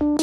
I'm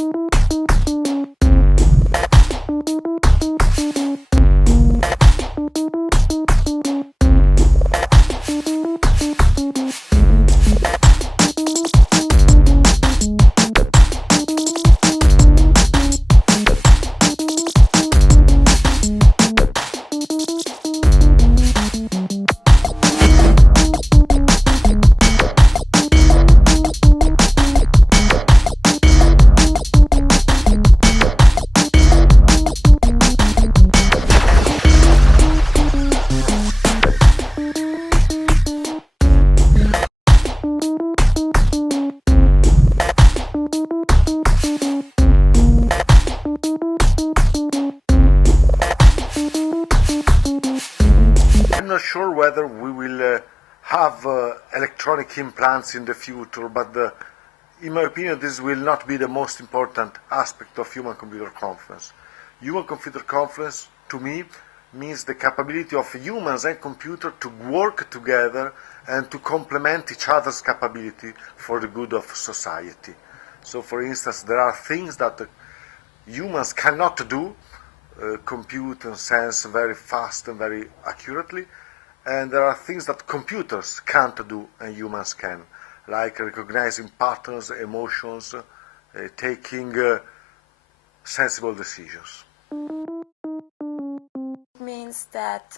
not sure whether we will have electronic implants in the future, but in my opinion, this will not be the most important aspect of human-computer confluence. Human-computer confluence, to me, means the capability of humans and computer to work together and to complement each other's capability for the good of society. So, for instance, there are things that humans cannot do, compute and sense very fast and very accurately, and there are things that computers can't do and humans can, like recognizing patterns, emotions, taking sensible decisions. It means that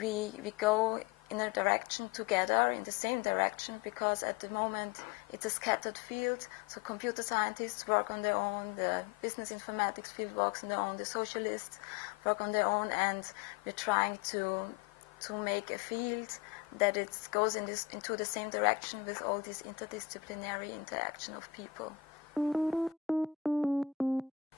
we go in a direction together, in the same direction, because at the moment it's a scattered field, so computer scientists work on their own, the business informatics field works on their own, the socialists work on their own, and we're trying to make a field that it goes into the same direction with all this interdisciplinary interaction of people.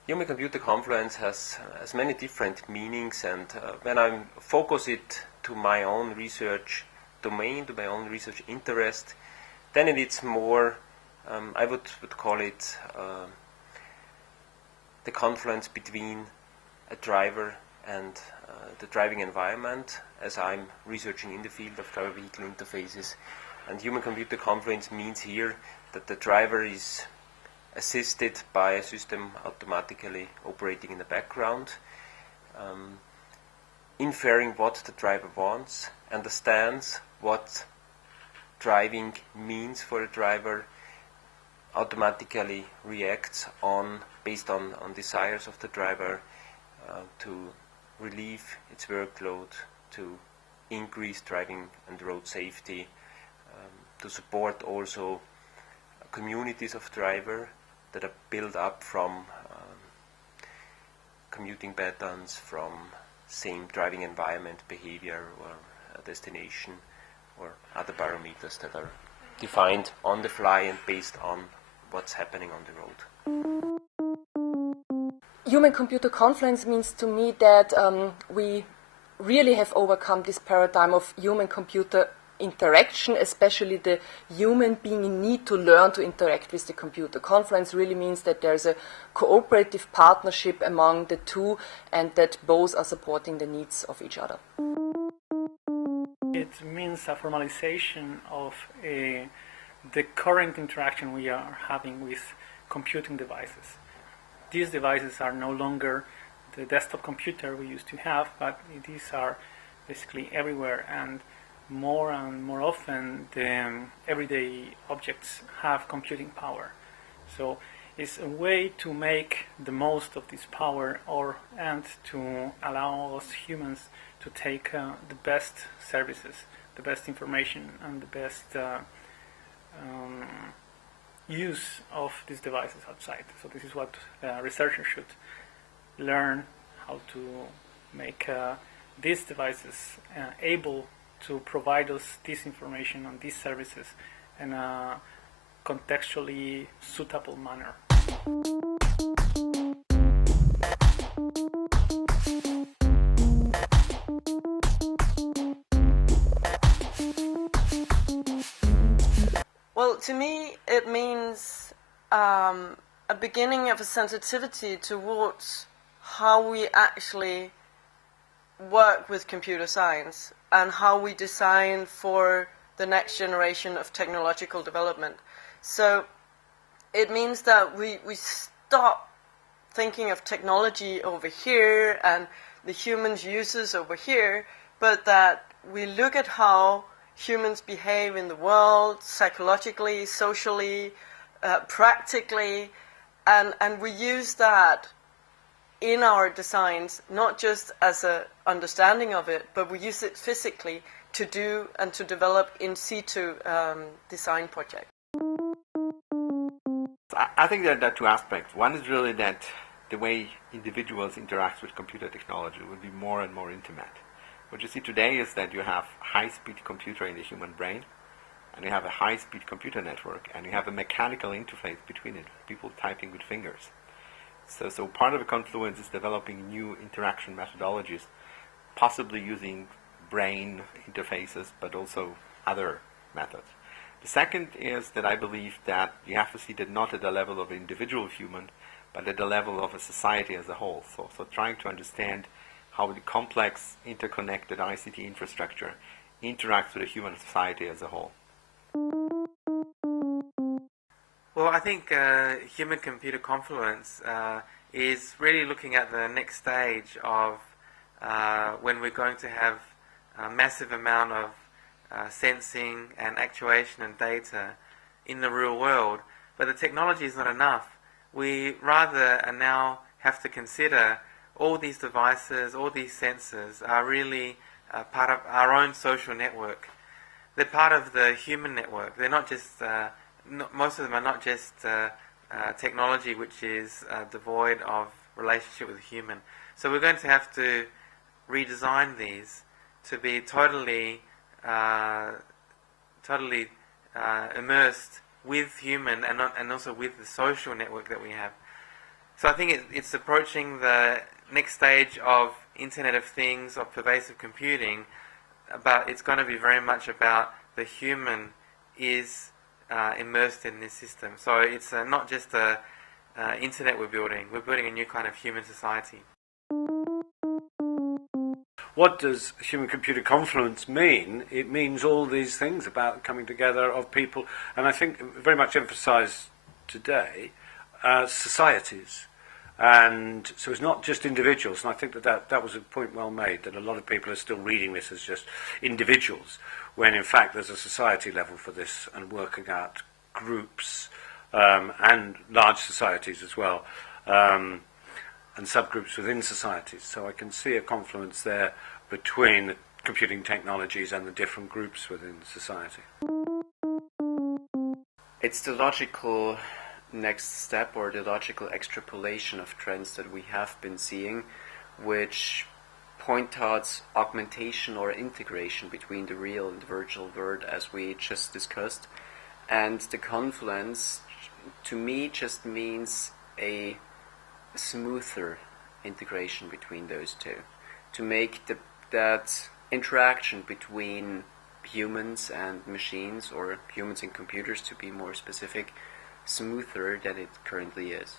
Human-computer confluence has many different meanings, and when I focus it to my own research domain, to my own research interest, then it's more, I would call it the confluence between a driver and the driving environment, as I'm researching in the field of driver-vehicle interfaces. And human-computer confluence means here that the driver is assisted by a system automatically operating in the background, inferring what the driver wants, understands what driving means for a driver, automatically reacts based on desires of the driver to relieve its workload, to increase driving and road safety, to support also communities of driver that are built up from commuting patterns, from same driving environment, behavior, or destination, or other parameters that are defined on the fly and based on what's happening on the road. Human-computer confluence means to me that we really have overcome this paradigm of human-computer interaction, especially the human being in need to learn to interact with the computer. Confluence really means that there's a cooperative partnership among the two and that both are supporting the needs of each other. It means a formalization of the current interaction we are having with computing devices. These devices are no longer the desktop computer we used to have, but these are basically everywhere, and more often the everyday objects have computing power. So it's a way to make the most of this power and to allow us humans to take the best services, the best information, and the best use of these devices outside. So this is what researchers should learn, how to make these devices able to provide us this information on these services in a contextually suitable manner. Well, to me, it means a beginning of a sensitivity towards how we actually work with computer science and how we design for the next generation of technological development. So it means that we stop thinking of technology over here and the humans' uses over here, but that we look at how humans behave in the world, psychologically, socially, practically, and we use that in our designs, not just as an understanding of it, but we use it physically to do and to develop in situ design projects. I think there are two aspects. One is really that the way individuals interact with computer technology will be more and more intimate. What you see today is that you have high-speed computer in the human brain, and you have a high-speed computer network, and you have a mechanical interface between it, people typing with fingers. So part of the confluence is developing new interaction methodologies, possibly using brain interfaces, but also other methods. The second is that I believe that you have to see that not at the level of an individual human, but at the level of a society as a whole. So trying to understand how the complex, interconnected ICT infrastructure interacts with a human society as a whole. Well, I think human-computer confluence is really looking at the next stage of when we're going to have a massive amount of sensing and actuation and data in the real world, but the technology is not enough. We rather now have to consider all these devices, all these sensors are really part of our own social network. They're part of the human network. They're not just, most of them are not just technology which is devoid of relationship with a human. So we're going to have to redesign these to be totally immersed with human and also with the social network that we have. So I think it's approaching the next stage of Internet of Things, of pervasive computing, but it's going to be very much about the human is immersed in this system. So it's not just a internet we're building a new kind of human society. What does human-computer confluence mean? It means all these things about coming together of people, and I think very much emphasised today, societies. And so it's not just individuals, and I think that was a point well made, that a lot of people are still reading this as just individuals, when in fact there's a society level for this, and working out groups and large societies as well, and subgroups within societies. So I can see a confluence there between the computing technologies and the different groups within society. It's the logical next step, or the logical extrapolation of trends that we have been seeing, which point towards augmentation or integration between the real and the virtual world, as we just discussed. And the confluence, to me, just means a smoother integration between those two, to make that interaction between humans and machines, or humans and computers to be more specific, smoother than it currently is.